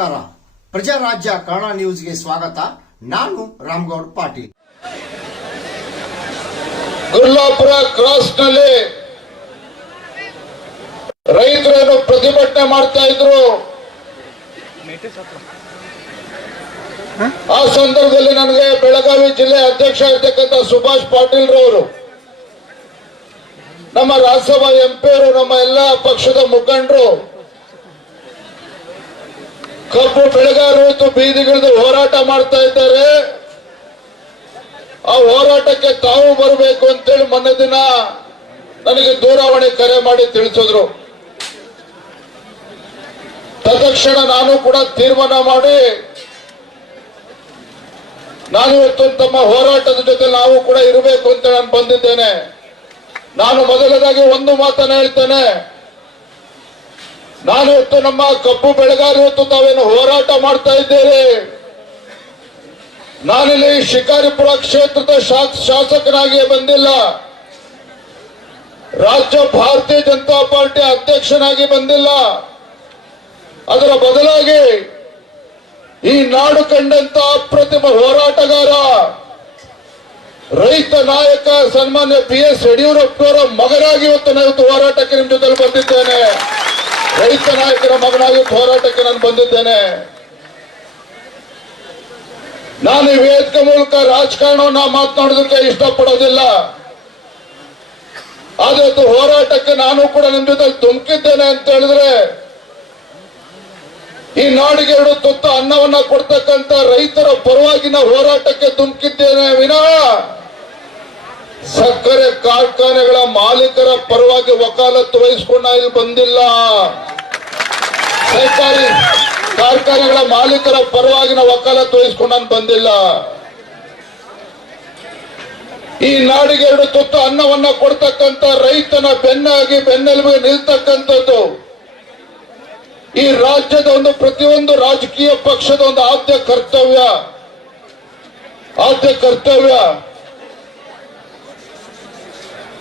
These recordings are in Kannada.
ನಮಸ್ಕಾರ. ಪ್ರಜಾರಾಜ್ಯ ಕನ್ನಡ ನ್ಯೂಸ್ಗೆ ಸ್ವಾಗತ. ನಾನು ರಾಮಗೌಡ ಪಾಟೀಲ್. ಗುರ್ಲಾಪುರ ಕ್ರಾಸ್ ನಲ್ಲಿ ರೈತರು ಪ್ರತಿಭಟನೆ ಮಾಡ್ತಾ ಇದ್ರು. ಆ ಸಂದರ್ಭದಲ್ಲಿ ನನಗೆ ಬೆಳಗಾವಿ ಜಿಲ್ಲೆ ಅಧ್ಯಕ್ಷ ಇರ್ತಕ್ಕಂಥ ಸುಭಾಷ್ ಪಾಟೀಲ್ ರವರು, ನಮ್ಮ ರಾಜ್ಯಸಭಾ ಎಂಪಿ ಅವರು, ನಮ್ಮ ಎಲ್ಲ ಪಕ್ಷದ ಮುಖಂಡರು ಕಬ್ಬು ಬೆಳೆಗಾರರು ಬೀದಿಗಿಳಿದು ಹೋರಾಟ ಮಾಡ್ತಾ ಇದ್ದಾರೆ. ಆ ಹೋರಾಟಕ್ಕೆ ತಾವು ಬರಬೇಕು ಅಂತೇಳಿ ಮೊನ್ನೆ ದಿನ ನನಗೆ ದೂರವಾಣಿ ಕರೆ ಮಾಡಿ ತಿಳಿಸಿದ್ರು. ತತ್ಕ್ಷಣ ನಾನು ಕೂಡ ತೀರ್ಮಾನ ಮಾಡಿ ನಾನು ಇವತ್ತು ತಮ್ಮ ಹೋರಾಟದ ಜೊತೆ ನಾವು ಕೂಡ ಇರಬೇಕು ಅಂತ ನಾನು ಬಂದಿದ್ದೇನೆ. ನಾನು ಮೊದಲದಾಗಿ ಒಂದು ಮಾತನ್ನ ಹೇಳ್ತೇನೆ. ನಾನು ಇವತ್ತು ನಮ್ಮ ಕಬ್ಬು ಬೆಳೆಗಾರರು ಇವತ್ತು ತಾವೇನು ಹೋರಾಟ ಮಾಡ್ತಾ ಇದ್ದೇವೆ. ನಾನಿಲ್ಲಿ ಶಿಕಾರಿಪುರ ಕ್ಷೇತ್ರದ ಶಾಸಕನಾಗಿ ಬಂದಿಲ್ಲ, ರಾಜ್ಯ ಭಾರತೀಯ ಜನತಾ ಪಾರ್ಟಿ ಅಧ್ಯಕ್ಷನಾಗಿ ಬಂದಿಲ್ಲ. ಅದರ ಬದಲಾಗಿ ಈ ನಾಡು ಕಂಡಂತ ಅಪ್ರತಿಮ ಹೋರಾಟಗಾರ, ರೈತ ನಾಯಕ ಸನ್ಮಾನ್ಯ BS ಯಡಿಯೂರಪ್ಪನವರ ಮಗನಾಗಿ ಇವತ್ತು ಹೋರಾಟಕ್ಕೆ ನಿಮ್ ಜೊತೆ ಬಂದಿದ್ದೇನೆ. ರೈತ ನಾಯಕರ ಮಗನಾಗಿ ಹೋರಾಟಕ್ಕೆ ನಾನು ಬಂದಿದ್ದೇನೆ. ನಾನು ಈ ವೇದಿಕೆ ಮೂಲಕ ರಾಜಕಾರಣವನ್ನ ಮಾತನಾಡೋದಕ್ಕೆ ಇಷ್ಟಪಡೋದಿಲ್ಲ. ಆದ್ರೆ ಹೋರಾಟಕ್ಕೆ ನಾನು ಕೂಡ ನಿಮ್ ಜೊತೆ ಧುಮುಕಿದ್ದೇನೆ ಅಂತ ಹೇಳಿದ್ರೆ, ಈ ನಾಡಿಗೆ 2 ತುತ್ತು ಅನ್ನವನ್ನ ಕೊಡ್ತಕ್ಕಂತ ರೈತರ ಪರವಾಗಿನ ಹೋರಾಟಕ್ಕೆ ಧುಮುಕಿದ್ದೇನೆ ವಿನಃ ಸಕ್ಕರೆ ಕಾರ್ಖಾನೆಗಳ ಮಾಲೀಕರ ಪರವಾಗಿ ವಕಾಲತ್ತು ವಹಿಸಿಕೊಂಡು ಇಲ್ಲಿ ಬಂದಿಲ್ಲ. ಸಹಕಾರಿ ಕಾರ್ಖಾನೆಗಳ ಮಾಲೀಕರ ಪರವಾಗಿನ ವಕಾಲತ್ತು ವಹಿಸಿಕೊಂಡು ನಾನು ಬಂದಿಲ್ಲ. ಈ ನಾಡಿಗೆ 2 ತುತ್ತು ಅನ್ನವನ್ನ ಕೊಡ್ತಕ್ಕಂತ ರೈತನ ಬೆನ್ನೆಲುಬಿಗೆ ನಿಲ್ತಕ್ಕಂಥದ್ದು ಈ ರಾಜ್ಯದ ಪ್ರತಿಯೊಂದು ರಾಜಕೀಯ ಪಕ್ಷದ ಆದ್ಯ ಕರ್ತವ್ಯ.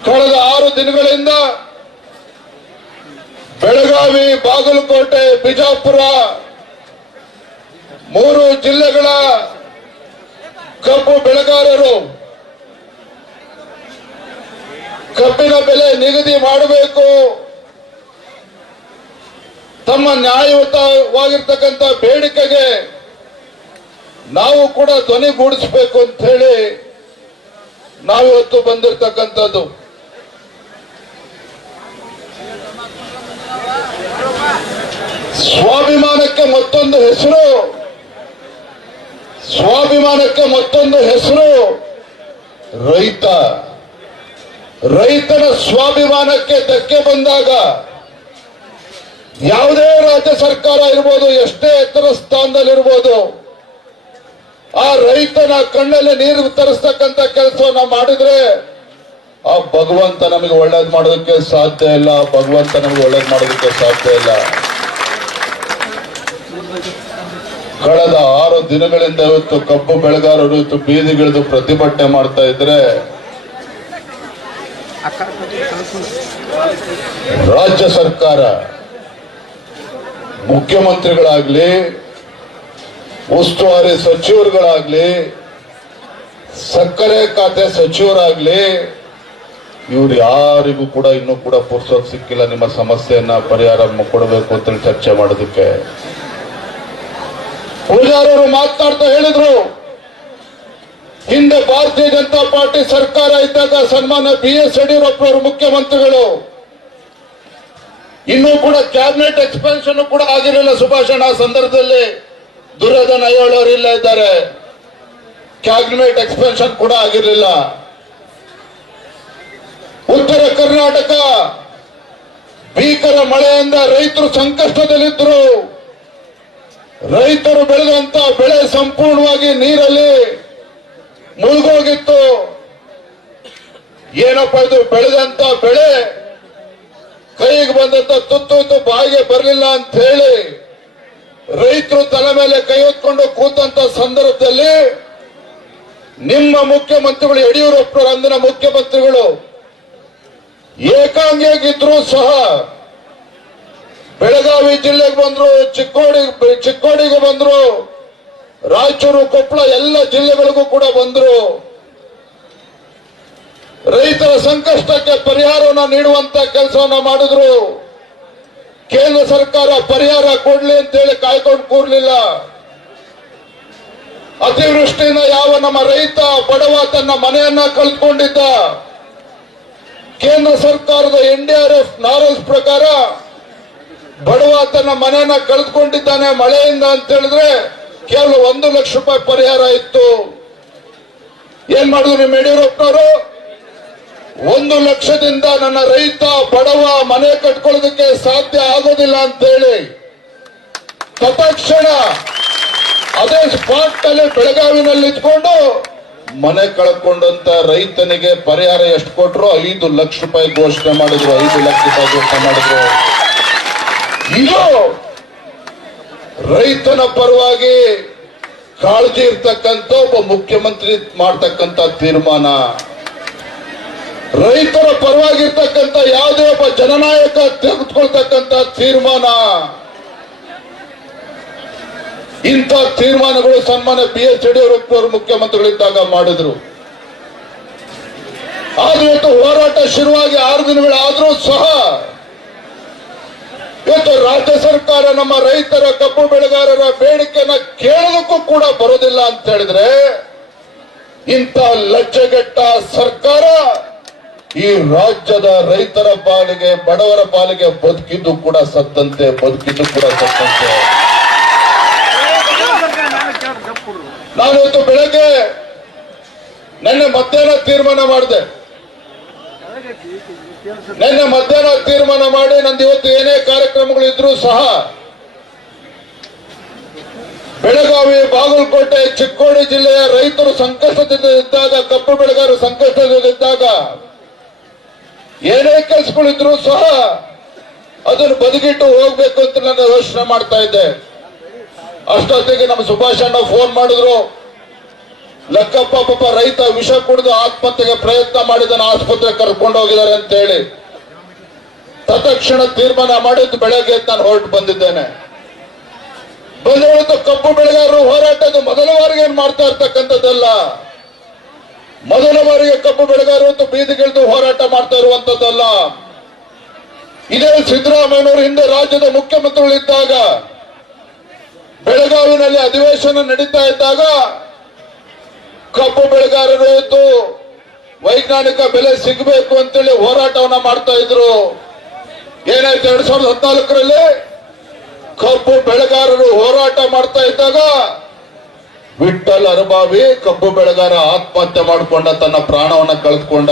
ಕಳೆದ 6 ದಿನಗಳಿಂದ ಬೆಳಗಾವಿ, ಬಾಗಲಕೋಟೆ, ಬಿಜಾಪುರ 3 ಜಿಲ್ಲೆಗಳ ಕಬ್ಬು ಬೆಳೆಗಾರರು ಕಬ್ಬಿನ ಬೆಲೆ ನಿಗದಿ ಮಾಡಬೇಕು, ತಮ್ಮ ನ್ಯಾಯಯುತವಾಗಿರ್ತಕ್ಕಂಥ ಬೇಡಿಕೆಗೆ ನಾವು ಕೂಡ ಧ್ವನಿಗೂಡಿಸಬೇಕು ಅಂತ ಹೇಳಿ ನಾವಿವತ್ತು ಬಂದಿರತಕ್ಕಂಥದ್ದು. ಸ್ವಾಭಿಮಾನಕ್ಕೆ ಮತ್ತೊಂದು ಹೆಸರು ರೈತ. ರೈತನ ಸ್ವಾಭಿಮಾನಕ್ಕೆ ಧಕ್ಕೆ ಬಂದಾಗ ಯಾವುದೇ ರಾಜ್ಯ ಸರ್ಕಾರ ಇರ್ಬೋದು, ಎಷ್ಟೇ ಎತ್ತರ ಸ್ಥಾನದಲ್ಲಿರ್ಬೋದು, ಆ ರೈತನ ಕಣ್ಣಲ್ಲಿ ನೀರು ತರಿಸ್ತಕ್ಕಂಥ ಕೆಲಸವನ್ನ ಮಾಡಿದ್ರೆ ಆ ಭಗವಂತ ನಮಗೆ ಒಳ್ಳೇದು ಮಾಡೋದಕ್ಕೆ ಸಾಧ್ಯ ಇಲ್ಲ. ಕಳೆದ 6 ದಿನಗಳಿಂದ ಇವತ್ತು ಕಬ್ಬು ಬೆಳೆಗಾರರು ಬೀದಿಗಿಳಿದು ಪ್ರತಿಭಟನೆ ಮಾಡ್ತಾ ಇದ್ರೆ, ರಾಜ್ಯ ಸರ್ಕಾರ, ಮುಖ್ಯಮಂತ್ರಿಗಳಾಗ್ಲಿ, ಉಸ್ತುವಾರಿ ಸಚಿವರುಗಳಾಗ್ಲಿ, ಸಕ್ಕರೆ ಖಾತೆ ಸಚಿವರಾಗ್ಲಿ, ಇವ್ರು ಯಾರಿಗೂ ಕೂಡ ಇನ್ನೂ ಕೂಡ ಪುರ್ಸೋತ್ ಸಿಕ್ಕಿಲ್ಲ ನಿಮ್ಮ ಸಮಸ್ಯೆಯನ್ನ ಪರಿಹಾರ ಕೊಡಬೇಕು ಅಂತ ಚರ್ಚೆ ಮಾಡೋದಕ್ಕೆ. ಪೂಜಾರವರು ಮಾತನಾಡ್ತಾ ಹೇಳಿದ್ರು, ಹಿಂದೆ ಭಾರತೀಯ ಜನತಾ ಪಾರ್ಟಿ ಸರ್ಕಾರ ಇದ್ದಾಗ ಸನ್ಮಾನ್ಯ BS ಯಡಿಯೂರಪ್ಪನವರು ಮುಖ್ಯಮಂತ್ರಿಗಳು, ಇನ್ನೂ ಕೂಡ ಕ್ಯಾಬಿನೆಟ್ ಎಕ್ಸ್ಪೆನ್ಷನ್ ಕೂಡ ಆಗಿರಲಿಲ್ಲ. ಸುಭಾಷಣ ಸಂದರ್ಭದಲ್ಲಿ ದುರ್ಯೋಧನ ಅಯ್ಯೋಳವರು ಇಲ್ಲ ಇದ್ದಾರೆ, ಕ್ಯಾಬಿನೆಟ್ ಎಕ್ಸ್ಪೆನ್ಷನ್ ಕೂಡ ಆಗಿರಲಿಲ್ಲ. ಉತ್ತರ ಕರ್ನಾಟಕ ಭೀಕರ ಮಳೆಯಿಂದ ರೈತರು ಸಂಕಷ್ಟದಲ್ಲಿದ್ದರು. ರೈತರು ಬೆಳೆದಂತ ಬೆಳೆ ಸಂಪೂರ್ಣವಾಗಿ ನೀರಲ್ಲಿ ಮುಳುಗೋಗಿತ್ತು. ಏನಪ್ಪ ಇದು, ಬೆಳೆದಂತ ಬೆಳೆ ಕೈಗೆ ಬಂದಂತ ತುತ್ತು ಬಾಯಿಗೆ ಬರಲಿಲ್ಲ ಅಂತ ಹೇಳಿ ರೈತರು ತಲೆ ಮೇಲೆ ಕೈ ಹೊತ್ಕೊಂಡು ಕೂತಂತ ಸಂದರ್ಭದಲ್ಲಿ ನಿಮ್ಮ ಮುಖ್ಯಮಂತ್ರಿಗಳು ಯಡಿಯೂರಪ್ಪನವರು, ಅಂದಿನ ಮುಖ್ಯಮಂತ್ರಿಗಳು, ಏಕಾಂಗಿಯಾಗಿದ್ರು ಸಹ ಬೆಳಗಾವಿ ಜಿಲ್ಲೆಗೆ ಬಂದ್ರು, ಚಿಕ್ಕೋಡಿಗೆ ಬಂದ್ರು, ರಾಯಚೂರು, ಕೊಪ್ಪಳ ಎಲ್ಲ ಜಿಲ್ಲೆಗಳಿಗೂ ಕೂಡ ಬಂದ್ರು. ರೈತರ ಸಂಕಷ್ಟಕ್ಕೆ ಪರಿಹಾರವನ್ನು ನೀಡುವಂತ ಕೆಲಸವನ್ನ ಮಾಡಿದ್ರು. ಕೇಂದ್ರ ಸರ್ಕಾರ ಪರಿಹಾರ ಕೊಡ್ಲಿ ಅಂತೇಳಿ ಕಾಯ್ಕೊಂಡು ಕೂರ್ಲಿಲ್ಲ. ಅತಿವೃಷ್ಟಿಯಿಂದ ಯಾವ ನಮ್ಮ ರೈತ ಬಡವ ತನ್ನ ಮನೆಯನ್ನ ಕಳೆದುಕೊಂಡಿದ್ದ, ಕೇಂದ್ರ ಸರ್ಕಾರದ NDRF ನಾರಲ್ಸ್ ಪ್ರಕಾರ ಬಡವ ತನ್ನ ಮನೆಯನ್ನ ಕಳೆದುಕೊಂಡಿದ್ದಾನೆ ಮಳೆಯಿಂದ ಅಂತ ಹೇಳಿದ್ರೆ ಕೇವಲ 1 ಲಕ್ಷ ರೂಪಾಯಿ ಪರಿಹಾರ ಇತ್ತು. ಏನ್ ಮಾಡಿದ್ರು ನಿಮ್ಮ ಯಡಿಯೂರಪ್ಪನವರು? 1 ಲಕ್ಷದಿಂದ ನನ್ನ ರೈತ ಬಡವ ಮನೆ ಕಟ್ಕೊಳ್ಳೋದಕ್ಕೆ ಸಾಧ್ಯ ಆಗೋದಿಲ್ಲ ಅಂತ ಹೇಳಿ ತತ್ಕ್ಷಣ ಅದೇ ಸ್ಪಾಟ್ ನಲ್ಲಿ ಬೆಳಗಾವಿನಲ್ಲಿ ಇಟ್ಕೊಂಡು ಮನೆ ಕಳ್ಕೊಂಡಂತ ರೈತನಿಗೆ ಪರಿಹಾರ ಎಷ್ಟು ಕೊಟ್ರು? 5 ಲಕ್ಷ ರೂಪಾಯಿ ಘೋಷಣೆ ಮಾಡಿದ್ರು. 5 ಲಕ್ಷ ರೂಪಾಯಿ ಘೋಷಣೆ ಮಾಡಿದ್ರು. ಇದು ರೈತನ ಪರವಾಗಿ ಕಾಳಜಿ ಇರ್ತಕ್ಕಂಥ ಒಬ್ಬ ಮುಖ್ಯಮಂತ್ರಿ ಮಾಡ್ತಕ್ಕಂಥ ತೀರ್ಮಾನ. ರೈತರ ಪರವಾಗಿರ್ತಕ್ಕಂಥ ಯಾವುದೇ ಒಬ್ಬ ಜನನಾಯಕ ತೆಗೆದುಕೊಳ್ತಕ್ಕಂಥ ತೀರ್ಮಾನ. ಇಂಥ ತೀರ್ಮಾನಗಳು ಸನ್ಮಾನ್ಯ BS ಯಡಿಯೂರಪ್ಪನವರು ಮುಖ್ಯಮಂತ್ರಿಗಳಿದ್ದಾಗ ಮಾಡಿದ್ರು. ಆದ್ರೆ ಇವತ್ತು ಹೋರಾಟ ಶುರುವಾಗಿ 6 ದಿನಗಳಾದ್ರೂ ಸಹ ಇವತ್ತು ರಾಜ್ಯ ಸರ್ಕಾರ ನಮ್ಮ ರೈತರ ಕಬ್ಬು ಬೆಳೆಗಾರರ ಬೇಡಿಕೆಯನ್ನ ಕೇಳೋದಕ್ಕೂ ಕೂಡ ಬರೋದಿಲ್ಲ ಅಂತ ಹೇಳಿದ್ರೆ ಇಂಥ ಲಜ್ಜೆಗೆಟ್ಟ ಸರ್ಕಾರ ಈ ರಾಜ್ಯದ ರೈತರ ಪಾಲಿಗೆ ಬಡವರ ಪಾಲಿಗೆ ಬದುಕಿದ್ದು ಕೂಡ ಸತ್ತಂತೆ, ಬದುಕಿದ್ದು ಕೂಡ ಸತ್ತಂತೆ. ನಾನು ಇವತ್ತು ಬೆಳಗ್ಗೆ ನಿನ್ನೆ ಮಧ್ಯಾಹ್ನ ತೀರ್ಮಾನ ಮಾಡಿದೆ. ನಿನ್ನೆ ಮಧ್ಯಾಹ್ನ ತೀರ್ಮಾನ ಮಾಡಿ ನಂದು ಇವತ್ತು ಏನೇ ಕಾರ್ಯಕ್ರಮಗಳು ಇದ್ರೂ ಸಹ ಬೆಳಗಾವಿ, ಬಾಗಲಕೋಟೆ, ಚಿಕ್ಕೋಡಿ ಜಿಲ್ಲೆಯ ರೈತರು ಸಂಕಷ್ಟದಲ್ಲಿದ್ದಾಗ, ಕಬ್ಬು ಬೆಳೆಗಾರರು ಸಂಕಷ್ಟದಲ್ಲಿದ್ದಾಗ ಏನೇ ಕೆಲಸಗಳಿದ್ರು ಸಹ ಅದನ್ನು ಬದಿಗಿಟ್ಟು ಹೋಗ್ಬೇಕು ಅಂತ ನಾನು ಯೋಚನೆ ಮಾಡ್ತಾ ಇದ್ದೆ. ಅಷ್ಟೊತ್ತಿಗೆ ನಮ್ಮ ಸುಭಾಷ್ ಅಣ್ಣ ಫೋನ್ ಮಾಡಿದ್ರು. ಲಕ್ಕಪ್ಪ ಪಾಪ ರೈತ ವಿಷ ಕುಡಿದು ಆತ್ಮಹತ್ಯೆಗೆ ಪ್ರಯತ್ನ ಮಾಡಿದಾನೆ, ಆಸ್ಪತ್ರೆ ಕರ್ಕೊಂಡು ಹೋಗಿದ್ದಾರೆ ಅಂತ ಹೇಳಿ ತತ್ಕ್ಷಣ ತೀರ್ಮಾನ ಮಾಡಿದ್ದು ಬೆಳಗ್ಗೆ ನಾನು ಹೊರಟು ಬಂದಿದ್ದೇನೆ. ಬಂದು ಕಬ್ಬು ಬೆಳೆಗಾರರು ಹೋರಾಟದ ಮೊದಲ ಬಾರಿಗೆ ಏನ್ ಮಾಡ್ತಾ ಇರ್ತಕ್ಕಂಥದ್ದಲ್ಲ. ಮೊದಲ ಬಾರಿಗೆ ಕಬ್ಬು ಬೆಳೆಗಾರರು ಬೀದಿಗಿಳಿದು ಹೋರಾಟ ಮಾಡ್ತಾ ಇರುವಂತದ್ದಲ್ಲ. ಇದೇ ಸಿದ್ದರಾಮಯ್ಯನವರು ಹಿಂದೆ ರಾಜ್ಯದ ಮುಖ್ಯಮಂತ್ರಿಗಳಿದ್ದಾಗ ಬೆಳಗಾವಿನಲ್ಲಿ ಅಧಿವೇಶನ ನಡೀತಾ ಇದ್ದಾಗ ಕಬ್ಬು ಬೆಳೆಗಾರರು ಇವತ್ತು ವೈಜ್ಞಾನಿಕ ಬೆಲೆ ಸಿಗಬೇಕು ಅಂತೇಳಿ ಹೋರಾಟವನ್ನ ಮಾಡ್ತಾ ಇದ್ರು. ಏನಾಯ್ತು? 2014ರಲ್ಲಿ ಕಬ್ಬು ಬೆಳೆಗಾರರು ಹೋರಾಟ ಮಾಡ್ತಾ ಇದ್ದಾಗ ವಿಠ್ಠಲ್ ಅರಬಾವಿ ಕಬ್ಬು ಬೆಳೆಗಾರ ಆತ್ಮಹತ್ಯೆ ಮಾಡಿಕೊಂಡ, ತನ್ನ ಪ್ರಾಣವನ್ನ ಕಳೆದುಕೊಂಡ.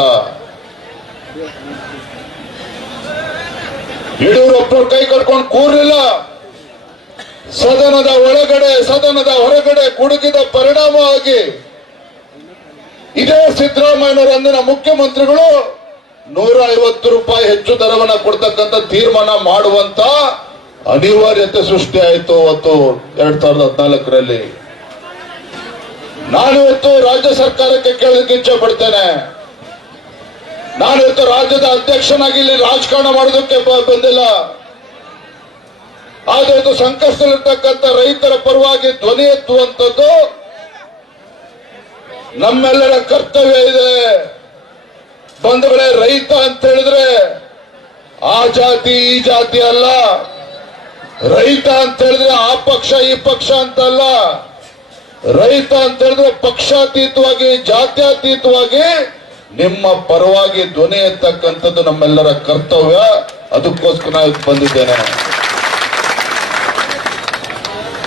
ಯಡಿಯೂರಪ್ಪನವ್ರು ಕೈ ಕಟ್ಕೊಂಡು ಕೂರ್ಲಿಲ್ಲ. ಸದನದ ಒಳಗಡೆ ಸದನದ ಹೊರಗಡೆ ಗುಡುಗಿದ ಪರಿಣಾಮವಾಗಿ ಇದೇ ಸಿದ್ದರಾಮಯ್ಯನವರು ಅಂದಿನ ಮುಖ್ಯಮಂತ್ರಿಗಳು 150 ರೂಪಾಯಿ ಹೆಚ್ಚು ದರವನ್ನ ಕೊಡ್ತಕ್ಕಂಥ ತೀರ್ಮಾನ ಮಾಡುವಂತ ಅನಿವಾರ್ಯತೆ ಸೃಷ್ಟಿ ಆಯಿತು ಅವತ್ತು 2014ರಲ್ಲಿ. ನಾನಿವತ್ತು ರಾಜ್ಯ ಸರ್ಕಾರಕ್ಕೆ ಕೇಳಲಿಕ್ಕೆ ಇಚ್ಛೆ ಪಡ್ತೇನೆ. ನಾನಿವತ್ತು ರಾಜ್ಯದ ಅಧ್ಯಕ್ಷನಾಗಿ ಇಲ್ಲಿ ರಾಜಕಾರಣ ಮಾಡೋದಕ್ಕೆ ಬಂದಿಲ್ಲ. ಆದ್ರೆ ಇದು ಸಂಕಷ್ಟದಲ್ಲಿರ್ತಕ್ಕಂಥ ರೈತರ ಪರವಾಗಿ ಧ್ವನಿ ಎತ್ತುವಂಥದ್ದು ನಮ್ಮೆಲ್ಲರ ಕರ್ತವ್ಯ ಇದೆ. ಬಂಧುಗಳೇ, ರೈತ ಅಂತ ಹೇಳಿದ್ರೆ ಆ ಜಾತಿ ಈ ಜಾತಿ ಅಲ್ಲ. ರೈತ ಅಂತ ಹೇಳಿದ್ರೆ ಆ ಪಕ್ಷ ಈ ಪಕ್ಷ ಅಂತಲ್ಲ. ರೈತ ಅಂತ ಹೇಳಿದ್ರೆ ಪಕ್ಷಾತೀತವಾಗಿ, ಜಾತ್ಯತೀತವಾಗಿ ನಿಮ್ಮ ಪರವಾಗಿ ಧ್ವನಿ ಎತ್ತಕ್ಕಂಥದ್ದು ನಮ್ಮೆಲ್ಲರ ಕರ್ತವ್ಯ. ಅದಕ್ಕೋಸ್ಕರ ನಾನು ಬಂದಿದ್ದೇನೆ.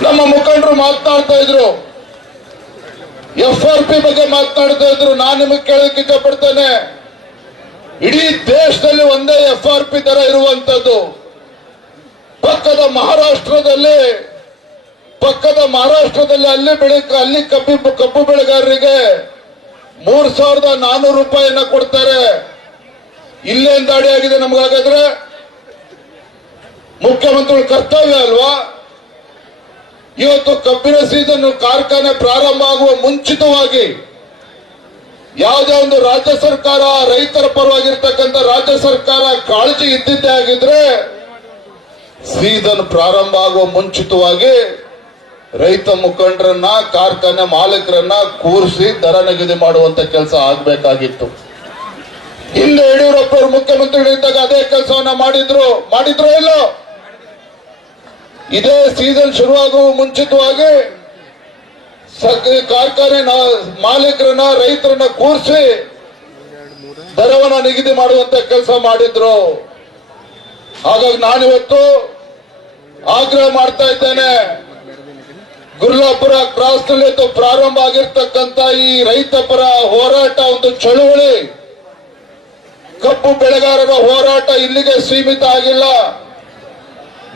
ನಮ್ಮ ಮುಖಂಡರು ಮಾತನಾಡ್ತಾ ಇದ್ರು, FRP ಬಗ್ಗೆ ಮಾತನಾಡ್ತಾ ಇದ್ರು. ನಾನು ನಿಮಗೆ ಕೇಳಕ್ಕೆ ಇಷ್ಟಪಡ್ತೇನೆ, ಇಡೀ ದೇಶದಲ್ಲಿ ಒಂದೇ FRP ದರ ಇರುವಂತದ್ದು. ಪಕ್ಕದ ಮಹಾರಾಷ್ಟ್ರದಲ್ಲಿ ಅಲ್ಲಿ ಕಬ್ಬು ಬೆಳೆಗಾರರಿಗೆ 3,400 ರೂಪಾಯಿಯನ್ನ ಕೊಡ್ತಾರೆ. ಇಲ್ಲೇನ್ ದಾಳಿ ಆಗಿದೆ ನಮಗಾಗಾದ್ರೆ? ಮುಖ್ಯಮಂತ್ರಿಗಳ ಕರ್ತವ್ಯ ಅಲ್ವಾ? ಇವತ್ತು ಕಬ್ಬಿನ ಸೀಸನ್ ಕಾರ್ಖಾನೆ ಪ್ರಾರಂಭ ಆಗುವ ಮುಂಚಿತವಾಗಿ ಯಾವುದೇ ಒಂದು ರಾಜ್ಯ ಸರ್ಕಾರ, ರೈತರ ಪರವಾಗಿರ್ತಕ್ಕಂಥ ರಾಜ್ಯ ಸರ್ಕಾರ ಕಾಳಜಿ ಇದ್ದಿದ್ದೇ ಆಗಿದ್ರೆ ಸೀಸನ್ ಪ್ರಾರಂಭ ಆಗುವ ಮುಂಚಿತವಾಗಿ ರೈತ ಮುಖಂಡರನ್ನ ಕಾರ್ಖಾನೆ ಮಾಲೀಕರನ್ನ ಕೂರಿಸಿ ದರ ನಿಗದಿ ಮಾಡುವಂತ ಕೆಲಸ ಆಗ್ಬೇಕಾಗಿತ್ತು. ಹಿಂದೆ ಯಡಿಯೂರಪ್ಪ ಅವರು ಮುಖ್ಯಮಂತ್ರಿಗಳಿದ್ದಾಗ ಅದೇ ಕೆಲಸವನ್ನ ಮಾಡಿದ್ರು ಇಲ್ಲೋ? ಇದೇ ಸೀಸನ್ ಶುರುವಾಗುವ ಮುಂಚಿತವಾಗಿ ಕಾರ್ಖಾನೆ ಮಾಲೀಕರನ್ನ ರೈತರನ್ನ ಕೂರಿಸಿ ದರವನ್ನ ನಿಗದಿ ಮಾಡುವಂತ ಕೆಲಸ ಮಾಡಿದ್ರು. ಹಾಗಾಗಿ ನಾನಿವತ್ತು ಆಗ್ರಹ ಮಾಡ್ತಾ ಇದ್ದೇನೆ, ಗುರ್ಲಾಪುರ ಕ್ರಾಸ್ ನಲ್ಲಿ ಪ್ರಾರಂಭ ಆಗಿರ್ತಕ್ಕಂಥ ಈ ರೈತ ಪರ ಹೋರಾಟ ಒಂದು ಚಳುವಳಿ, ಕಬ್ಬು ಬೆಳೆಗಾರರ ಹೋರಾಟ ಇಲ್ಲಿಗೆ ಸೀಮಿತ ಆಗಿಲ್ಲ.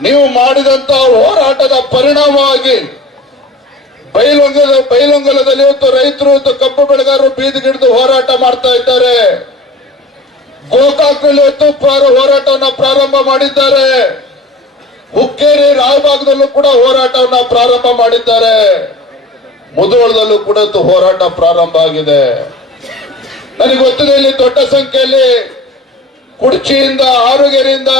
ನೀವು ಮಾಡಿದಂತ ಹೋರಾಟದ ಪರಿಣಾಮವಾಗಿ ಬೈಲೊಂಗಲದಲ್ಲಿ ಇವತ್ತು ರೈತರು ಕಬ್ಬು ಬೆಳೆಗಾರರು ಬೀದಿಗಿಡಿದು ಹೋರಾಟ ಮಾಡ್ತಾ ಇದ್ದಾರೆ. ಗೋಕಾಕ್ನಲ್ಲಿ ಇವತ್ತು ಹೋರಾಟವನ್ನ ಪ್ರಾರಂಭ ಮಾಡಿದ್ದಾರೆ. ಹುಕ್ಕೇರಿ ರಾಯಬಾಗದಲ್ಲೂ ಕೂಡ ಹೋರಾಟವನ್ನ ಪ್ರಾರಂಭ ಮಾಡಿದ್ದಾರೆ. ಮುಧೋಳದಲ್ಲೂ ಕೂಡ ಹೋರಾಟ ಪ್ರಾರಂಭ ಆಗಿದೆ. ನನಗೆ ಗೊತ್ತಿದೆ, ಇಲ್ಲಿ ದೊಡ್ಡ ಸಂಖ್ಯೆಯಲ್ಲಿ ಕುಡ್ಚಿಯಿಂದ, ಆರುಗೆರೆಯಿಂದ,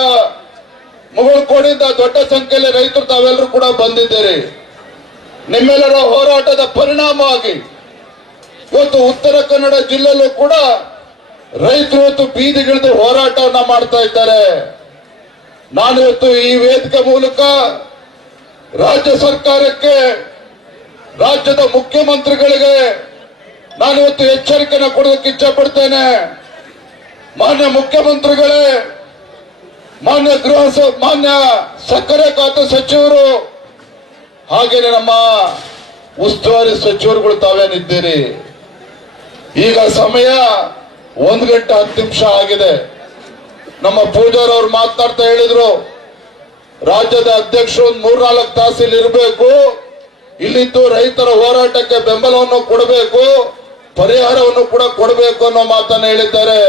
ಮುಗಳಕೋಡಿಂದ ದೊಡ್ಡ ಸಂಖ್ಯೆಯಲ್ಲಿ ರೈತರು ತಾವೆಲ್ಲರೂ ಕೂಡ ಬಂದಿದ್ದೀರಿ. ನಿಮ್ಮೆಲ್ಲರ ಹೋರಾಟದ ಪರಿಣಾಮವಾಗಿ ಇವತ್ತು ಉತ್ತರ ಕನ್ನಡ ಜಿಲ್ಲೆಯಲ್ಲೂ ಕೂಡ ರೈತರು ಇವತ್ತು ಬೀದಿಗಿಳಿದು ಹೋರಾಟವನ್ನ ಮಾಡ್ತಾ ಇದ್ದಾರೆ. ನಾನಿವತ್ತು ಈ ವೇದಿಕೆ ಮೂಲಕ ರಾಜ್ಯ ಸರ್ಕಾರಕ್ಕೆ, ರಾಜ್ಯದ ಮುಖ್ಯಮಂತ್ರಿಗಳಿಗೆ ನಾನಿವತ್ತು ಎಚ್ಚರಿಕೆಯನ್ನು ಕೊಡೋದಕ್ಕೆ ಇಚ್ಛೆ ಪಡ್ತೇನೆ. ಮಾನ್ಯ ಮುಖ್ಯಮಂತ್ರಿಗಳೇ, ಮಾನ್ಯ ಸಕ್ಕರೆ ಖಾತೆ ಸಚಿವರು, ಹಾಗೇನೆ ನಮ್ಮ ಉಸ್ತುವಾರಿ ಸಚಿವರುಗಳು ತಾವೇನಿದ್ದೀರಿ, ಈಗ ಸಮಯ 1 ಗಂಟೆ 10 ನಿಮಿಷ ಆಗಿದೆ. ನಮ್ಮ ಪೂಜಾರ್ ಅವರು ಮಾತನಾಡ್ತಾ ಹೇಳಿದ್ರು, ರಾಜ್ಯದ ಅಧ್ಯಕ್ಷರು 3-4 ತಾಸು ಇಲ್ಲಿ ಇರಬೇಕು, ಇಲ್ಲಿದ್ದು ರೈತರ ಹೋರಾಟಕ್ಕೆ ಬೆಂಬಲವನ್ನು ಕೊಡಬೇಕು, ಪರಿಹಾರವನ್ನು ಕೂಡ ಕೊಡಬೇಕು ಅನ್ನೋ ಮಾತನ್ನ ಹೇಳಿದ್ದಾರೆ.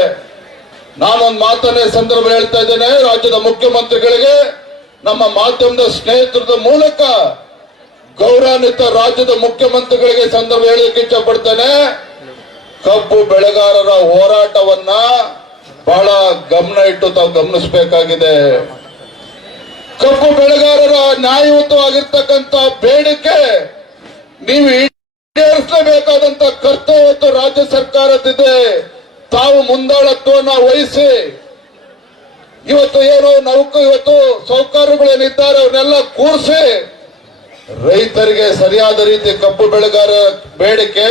ನಾನೊಂದು ಮಾತನ್ನೇ ಸಂದರ್ಭ ಹೇಳ್ತಾ ಇದ್ದೇನೆ, ರಾಜ್ಯದ ಮುಖ್ಯಮಂತ್ರಿಗಳಿಗೆ ನಮ್ಮ ಮಾಧ್ಯಮದ ಸ್ನೇಹಿತರದ ಮೂಲಕ ಗೌರವಾನ್ವಿತ ರಾಜ್ಯದ ಮುಖ್ಯಮಂತ್ರಿಗಳಿಗೆ ಸಂದರ್ಭ ಹೇಳಲಿಕ್ಕೆ ಇಚ್ಛೆ ಪಡ್ತೇನೆ. ಕಬ್ಬು ಬೆಳೆಗಾರರ ಹೋರಾಟವನ್ನ ಬಹಳ ಗಮನ ಇಟ್ಟು ತಾವು ಗಮನಿಸಬೇಕಾಗಿದೆ. ಕಬ್ಬು ಬೆಳೆಗಾರರ ನ್ಯಾಯಯುತವಾಗಿರ್ತಕ್ಕಂಥ ಬೇಡಿಕೆ ನೀವು ಈಡೇರಿಸಲೇಬೇಕಾದಂತ ಕರ್ತವ್ಯ ರಾಜ್ಯ ಸರ್ಕಾರದಿದೆ. ತಾವು ಮುಂದಾಳತ್ವವನ್ನು ವಹಿಸಿ ಇವತ್ತು ಏನು ಇವತ್ತು ಸೌಕರ್ಯಗಳೇನಿದ್ದಾರೆ ಅವನ್ನೆಲ್ಲ ಕೂರಿಸಿ ರೈತರಿಗೆ ಸರಿಯಾದ ರೀತಿ ಕಬ್ಬು ಬೆಳೆಗಾರ ಬೇಡಿಕೆ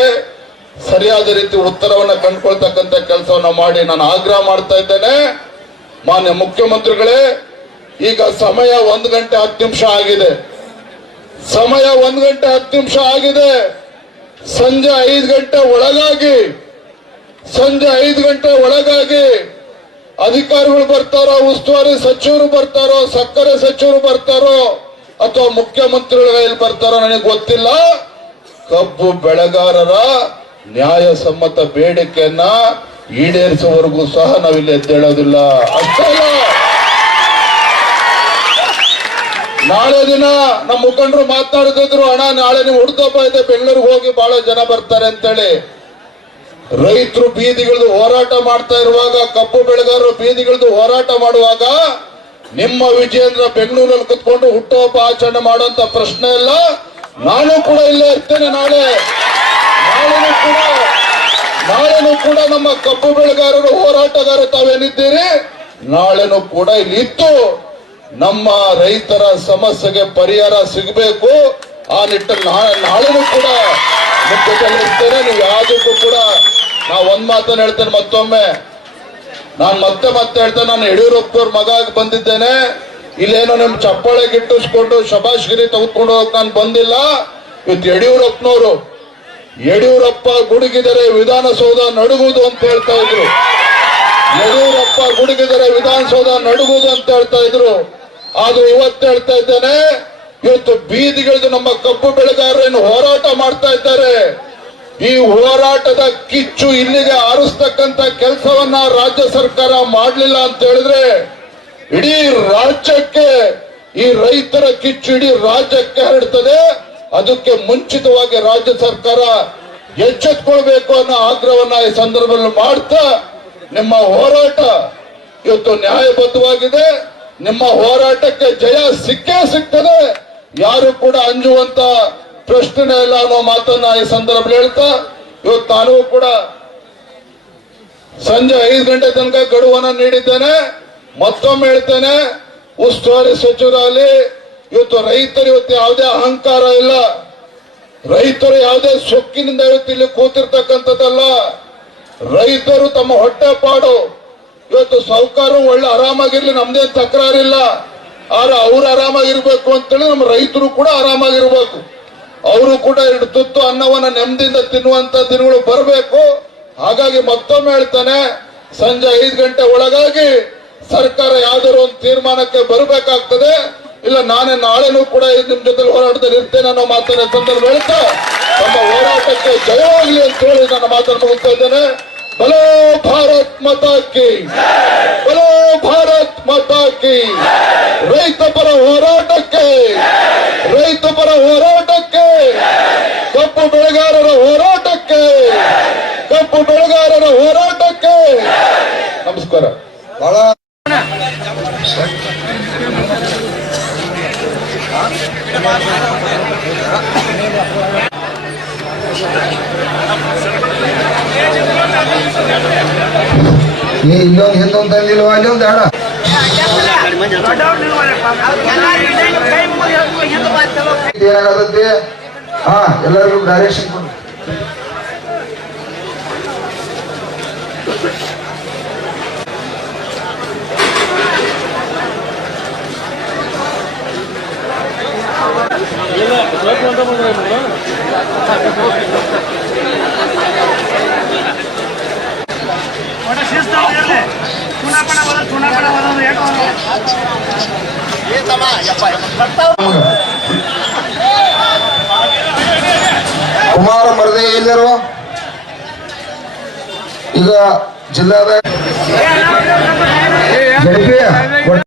ಸರಿಯಾದ ರೀತಿ ಉತ್ತರವನ್ನ ಕಂಡುಕೊಳ್ತಕ್ಕಂಥ ಕೆಲಸವನ್ನ ಮಾಡಿ ನಾನು ಆಗ್ರಹ ಮಾಡ್ತಾ ಇದ್ದೇನೆ. ಮಾನ್ಯ ಮುಖ್ಯಮಂತ್ರಿಗಳೇ, ಈಗ ಸಮಯ 1 ಗಂಟೆ 10 ನಿಮಿಷ ಆಗಿದೆ. ಸಮಯ 1 ಗಂಟೆ 10 ನಿಮಿಷ ಆಗಿದೆ. ಸಂಜೆ 5 ಗಂಟೆ ಒಳಗಾಗಿ ಅಧಿಕಾರಿಗಳು ಬರ್ತಾರೋ, ಉಸ್ತುವಾರಿ ಸಚಿವರು ಬರ್ತಾರೋ, ಸಕ್ಕರೆ ಸಚಿವರು ಬರ್ತಾರೋ ಅಥವಾ ಮುಖ್ಯಮಂತ್ರಿಗಳು ಎಲ್ಲಿ ಬರ್ತಾರೋ ನನಗೆ ಗೊತ್ತಿಲ್ಲ. ಕಬ್ಬು ಬೆಳೆಗಾರರ ನ್ಯಾಯಸಮ್ಮತ ಬೇಡಿಕೆಯನ್ನ ಈಡೇರಿಸುವವರೆಗೂ ಸಹ ನಾವಿಲ್ಲಿ ಎದ್ದೇಳೋದಿಲ್ಲ. ಅಷ್ಟೇ ಅಲ್ಲ, ನಾಳೆ ದಿನ ನಮ್ಮ ಮುಖಂಡರು ಮಾತನಾಡ್ತಿದ್ರು, ಅಣ್ಣ ನಾಳೆ ನೀವು ಹುಡುಗಪ್ಪ ಇದೆ ಬೆಂಗಳೂರಿಗೆ ಹೋಗಿ ಬಹಳ ಜನ ಬರ್ತಾರೆ ಅಂತೇಳಿ. ರೈತರು ಬೀದಿಗಿಳಿದು ಹೋರಾಟ ಮಾಡ್ತಾ ಇರುವಾಗ, ಕಬ್ಬು ಬೆಳೆಗಾರರು ಬೀದಿಗಿಳಿದು ಹೋರಾಟ ಮಾಡುವಾಗ ನಿಮ್ಮ ವಿಜಯೇಂದ್ರ ಬೆಂಗಳೂರಲ್ಲಿ ಕುತ್ಕೊಂಡು ಹುಟ್ಟುಹಬ್ಬ ಆಚರಣೆ ಮಾಡುವಂತ ಪ್ರಶ್ನೆ ಇಲ್ಲ. ನಾನು ಕೂಡ ಇಲ್ಲೇ ಇರ್ತೇನೆ. ನಾಳೆನೂ ಕೂಡ ನಮ್ಮ ಕಬ್ಬು ಬೆಳೆಗಾರರು ಹೋರಾಟಗಾರರು ತಾವೇನಿದ್ದೀರಿ, ನಾಳೆನೂ ಕೂಡ ಇಲ್ಲಿ ಇದ್ದು ನಮ್ಮ ರೈತರ ಸಮಸ್ಯೆಗೆ ಪರಿಹಾರ ಸಿಗಬೇಕು. ಆ ನಿಟ್ಟಲ್ಲಿ ನಾಳೆನೂ ಕೂಡ ಮುಖ್ಯದಲ್ಲಿರ್ತೇನೆ. ನೀವು ಯಾವುದಕ್ಕೂ ಕೂಡ ನಾ ಒಂದ್ ಮಾತನ್ನು ಹೇಳ್ತೇನೆ, ಮತ್ತೊಮ್ಮೆ ನಾನು ಮತ್ತೆ ಹೇಳ್ತೇನೆ, ನಾನು ಯಡಿಯೂರಪ್ಪವ್ರ ಮಗ ಆಗಿ ಬಂದಿದ್ದೇನೆ. ಇಲ್ಲೇನೋ ನಿಮ್ ಚಪ್ಪಾಳೆ ಗಿಟ್ಟಿಸ್ಕೊಂಡು ಶಬಾಷ್ಗಿರಿ ತೆಗೆದುಕೊಂಡು ಹೋಗಕ್ ನಾನು ಬಂದಿಲ್ಲ. ಇವತ್ತು ಯಡಿಯೂರಪ್ಪ ಗುಡುಗಿದರೆ ವಿಧಾನಸೌಧ ನಡುಗುವುದು ಅಂತ ಹೇಳ್ತಾ ಇದ್ರು. ಯಡಿಯೂರಪ್ಪ ಗುಡುಗಿದರೆ ವಿಧಾನಸೌಧ ನಡುಗುವುದು ಅಂತ ಹೇಳ್ತಾ ಇದ್ರು. ಆದ್ರೂ ಇವತ್ತು ಹೇಳ್ತಾ ಇದ್ದೇನೆ, ಇವತ್ತು ಬೀದಿಗಿಳಿದು ನಮ್ಮ ಕಬ್ಬು ಬೆಳೆಗಾರರೇನು ಹೋರಾಟ ಮಾಡ್ತಾ ಇದ್ದಾರೆ. ಈ ಹೋರಾಟದ ಕಿಚ್ಚು ಇಲ್ಲಿಗೆ ಆರಿಸ್ತಕ್ಕಂಥ ಕೆಲಸವನ್ನ ರಾಜ್ಯ ಸರ್ಕಾರ ಮಾಡಲಿಲ್ಲ ಅಂತ ಹೇಳಿದ್ರೆ ಇಡೀ ರಾಜ್ಯಕ್ಕೆ, ಈ ರೈತರ ಕಿಚ್ಚು ಇಡೀ ರಾಜ್ಯಕ್ಕೆ ಹರಡ್ತದೆ. ಅದಕ್ಕೆ ಮುಂಚಿತವಾಗಿ ರಾಜ್ಯ ಸರ್ಕಾರ ಎಚ್ಚೆತ್ತುಕೊಳ್ಬೇಕು ಅನ್ನೋ ಆಗ್ರಹವನ್ನ ಈ ಸಂದರ್ಭದಲ್ಲಿ ಮಾಡ್ತಾ, ನಿಮ್ಮ ಹೋರಾಟ ಇವತ್ತು ನ್ಯಾಯಬದ್ಧವಾಗಿದೆ. ನಿಮ್ಮ ಹೋರಾಟಕ್ಕೆ ಜಯ ಸಿಕ್ಕೇ ಸಿಗ್ತದೆ, ಯಾರು ಕೂಡ ಅಂಜುವಂತ ಪ್ರಶ್ನೆ ಇಲ್ಲ ಅನ್ನೋ ಮಾತನ್ನ ಈ ಸಂದರ್ಭದಲ್ಲಿ ಹೇಳ್ತಾ, ಇವತ್ತು ನಾನು ಕೂಡ ಸಂಜೆ 5 ಗಂಟೆ ತನಕ ಗಡುವನ್ನ ನೀಡಿದ್ದೇನೆ. ಮತ್ತೊಮ್ಮೆ ಹೇಳ್ತೇನೆ, ಉಸ್ತುವಾರಿ ಸಚಿವರಲ್ಲಿ ಇವತ್ತು ರೈತರು ಇವತ್ತು ಯಾವುದೇ ಅಹಂಕಾರ ಇಲ್ಲ, ರೈತರು ಯಾವುದೇ ಸೊಕ್ಕಿನಿಂದ ಇವತ್ತು ಇಲ್ಲಿ ಕೂತಿರ್ತಕ್ಕಂಥದ್ದಲ್ಲ. ರೈತರು ತಮ್ಮ ಹೊಟ್ಟೆ ಪಾಡು, ಇವತ್ತು ಸಾಹುಕಾರರು ಒಳ್ಳೆ ಆರಾಮಾಗಿರ್ಲಿ, ನಮ್ದೇನು ತಕರಾರಿಲ್ಲ, ಆದ್ರೆ ಅವ್ರು ಆರಾಮಾಗಿರ್ಬೇಕು ಅಂತೇಳಿ ನಮ್ಮ ರೈತರು ಕೂಡ ಆರಾಮಾಗಿರ್ಬೇಕು. ಅವರು ಕೂಡ 2 ತುತ್ತು ಅನ್ನವನ್ನ ನೆಮ್ಮದಿಯಿಂದ ತಿನ್ನುವಂತ ದಿನಗಳು ಬರಬೇಕು. ಹಾಗಾಗಿ ಮತ್ತೊಮ್ಮೆ ಹೇಳ್ತಾನೆ, ಸಂಜೆ 5 ಗಂಟೆ ಒಳಗಾಗಿ ಸರ್ಕಾರ ಯಾವ್ದಾದ್ರು ಒಂದು ತೀರ್ಮಾನಕ್ಕೆ ಬರಬೇಕಾಗ್ತದೆ. ಇಲ್ಲ ನಾಳೆನೂ ಕೂಡ ನಿಮ್ ಜೊತೆ ಹೋರಾಟದಲ್ಲಿ ಇರ್ತೇನೆ ಅನ್ನೋ ಮಾತನ್ನ ಸಂದರ್ಭ ಹೇಳ್ತಾ, ನಮ್ಮ ಹೋರಾಟಕ್ಕೆ ಜಯವಾಗಲಿ ಅಂತ ಹೇಳಿ ನನ್ನ ಮಾತನ್ನು ಮುಗಿಸ್ತಾ ಇದ್ದೇನೆ. ಬಲೋ ಭಾರತ್ ಮಾತಾ ಕಿ, ಬಲೋ ಭಾರತ್ ಮಾತಾ ಕಿ. ರೈತ ಪರ ಹೋರಾಟಕ್ಕೆ, ರೈತ ಪರ ಹೋರಾಟಕ್ಕೆ, ಕಬ್ಬು ಬೆಳೆಗಾರರ ಹೋರಾಟಕ್ಕೆ, ಕಬ್ಬು ಬೆಳೆಗಾರರ ಹೋರಾಟಕ್ಕೆ. ನಮಸ್ಕಾರ. ಬಹಳ ಇಲ್ಲೊಂದು ಹಿಂದೊಂದು ತಂದಿಲ್ವ, ಅಲ್ಲೊಂದು ಬೇಡ. ಏನಾಗತ್ತೆ? ಹಾ, ಎಲ್ಲರಿಗೂ ಡೈರೆಕ್ಷನ್ ಕೊಡಿ. ಕುಮಾರ ಮರದೆ ಎಲ್ಲರೂ ಈಗ ಜಿಲ್ಲಾದ